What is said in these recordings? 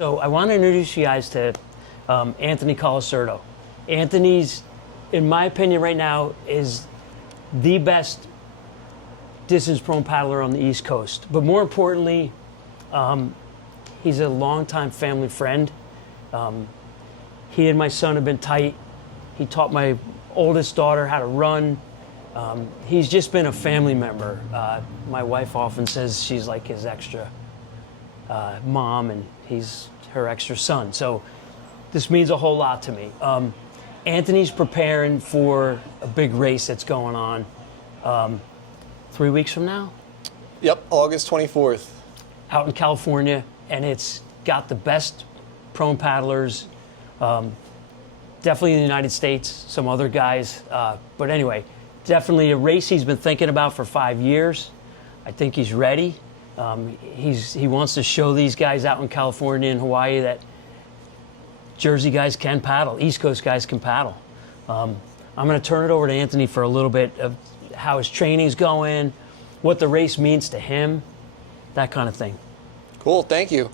So I want to introduce you guys to Anthony Colasurda. Anthony's, in my opinion right now, is the best distance-prone paddler on the East Coast. But more importantly, he's a longtime family friend. He and my son have been tight. He taught my oldest daughter how to run. He's just been a family member. My wife often says she's like his extra mom, and he's her extra son. So this means a whole lot to me. Anthony's preparing for a big race that's going on 3 weeks from now. Yep, August 24th. Out in California, and it's got the best prone paddlers, definitely in the United States, some other guys. But anyway, definitely a race he's been thinking about for 5 years. I think he's ready. He wants to show these guys out in California and Hawaii that Jersey guys can paddle, East Coast guys can paddle. I'm going to turn it over to Anthony for a little bit of how his training's going, what the race means to him, that kind of thing. Cool, thank you.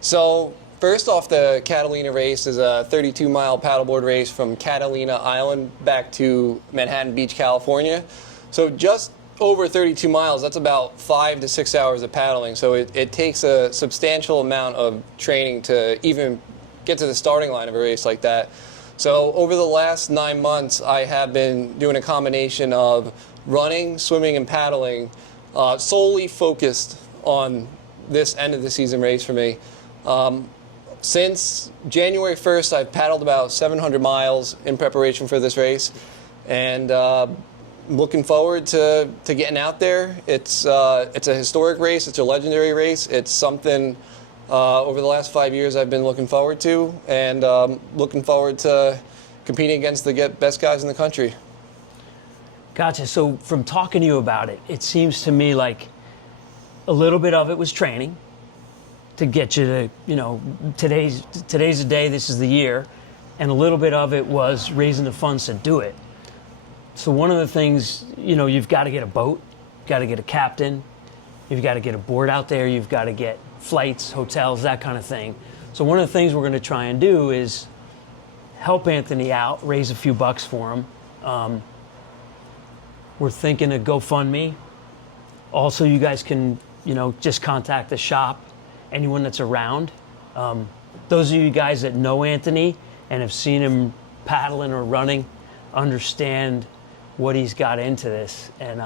So first off, the Catalina race is a 32-mile paddleboard race from Catalina Island back to Manhattan Beach, California. So just over 32 miles, that's about 5 to 6 hours of paddling. So it takes a substantial amount of training to even get to the starting line of a race like that. So over the last 9 months, I have been doing a combination of running, swimming, and paddling, solely focused on this end of the season race for me. Since January 1st, I've paddled about 700 miles in preparation for this race, and looking forward to getting out there. It's a historic race. It's a legendary race. It's something over the last 5 years I've been looking forward to, and looking forward to competing against the best guys in the country. Gotcha. So from talking to you about it, it seems to me like a little bit of it was training to get you to, you know, today's the day, this is the year, and a little bit of it was raising the funds to do it. So one of the things, you know, you've got to get a boat, you've got to get a captain, you've got to get a board out there, you've got to get flights, hotels, that kind of thing. So one of the things we're going to try and do is help Anthony out, raise a few bucks for him. We're thinking of GoFundMe. Also, you guys can, you know, just contact the shop, anyone that's around. Those of you guys that know Anthony and have seen him paddling or running understand what he's got into this, and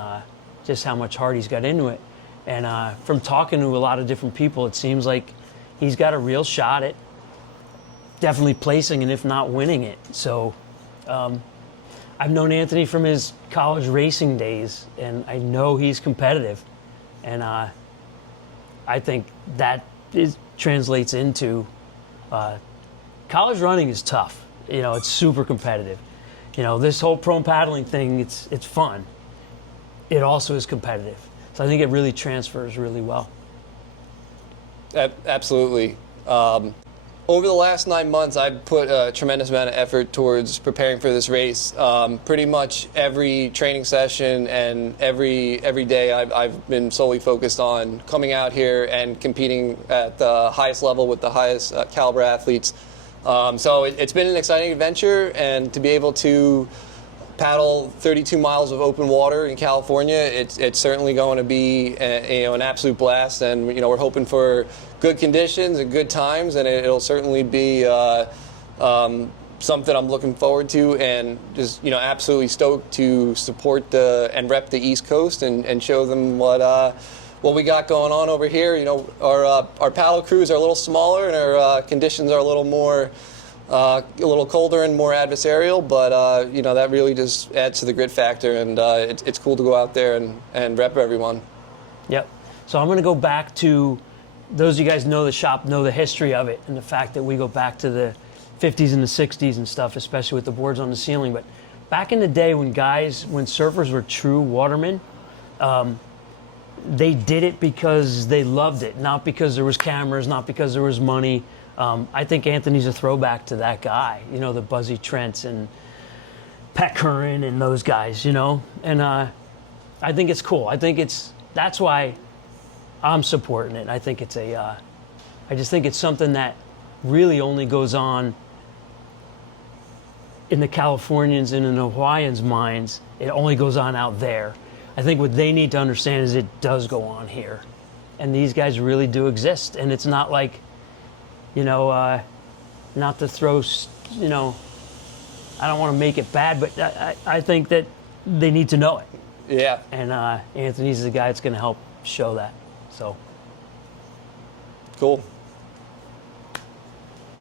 just how much heart he's got into it. And from talking to a lot of different people, it seems like he's got a real shot at definitely placing, and if not winning it. So I've known Anthony from his college racing days, and I know he's competitive. And I think that translates into college running is tough. You know, it's super competitive. You know, this whole prone paddling thing, it's fun. It also is competitive. So I think it really transfers really well. Absolutely. Over the last 9 months, I've put a tremendous amount of effort towards preparing for this race. Pretty much every training session and every day I've been solely focused on coming out here and competing at the highest level with the highest caliber athletes. So it's been an exciting adventure, and to be able to paddle 32 miles of open water in California, it's certainly going to be an absolute blast. And we're hoping for good conditions and good times, and it'll certainly be something I'm looking forward to, and just absolutely stoked to support and rep the East Coast and show them what we got going on over here. Our paddle crews are a little smaller, and our conditions are a little more. A little colder and more adversarial, but that really just adds to the grit factor, and it's cool to go out there and rep everyone. Yep. So I'm going to go back to, those of you guys know the shop, know the history of it, and the fact that we go back to the 50s and the 60s and stuff, especially with the boards on the ceiling. But back in the day when surfers were true watermen, they did it because they loved it, not because there was cameras, not because there was money. I think Anthony's a throwback to that guy, the Buzzy Trents and Pat Curran and those guys, and I think it's cool. I think that's why I'm supporting it. I think I just think it's something that really only goes on in the Californians and in the Hawaiians' minds. It only goes on out there. I think what they need to understand is it does go on here. And these guys really do exist. And it's not like, not to throw, I don't want to make it bad, but I think that they need to know it. Yeah. And Anthony's the guy that's going to help show that. So. Cool.